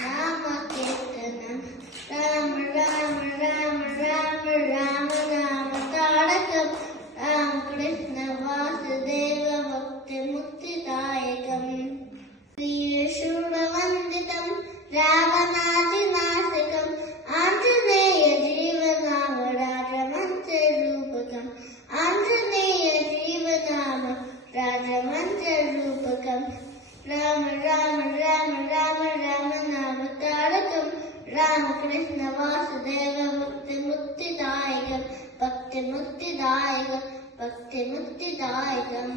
നാമകീർത്തനം രാമ രാമ രാമ രാമ രാമ നാമ താരകം രാമകൃഷ്ണ വാസുദേവ ഭക്തി മുക്തിദായകം ശ്രീശൂലവന്ദിതം രാവണാദിനാശകം ആഞ്ജനേയ ജീവനാമ രാജമന്ത്രരൂപകം ആഞ്ജനേയ ജീവനാമ രാജമന്ത്രരൂപകം രാമ രാമ രാമ രാമ രാമ നാമ താരകം രാമകൃഷ്ണ വാസുദേവ ഭക്തി മുക്തിദായകം ഭക്തി മുക്തിദായകം ഭക്തി മുക്തിദായകം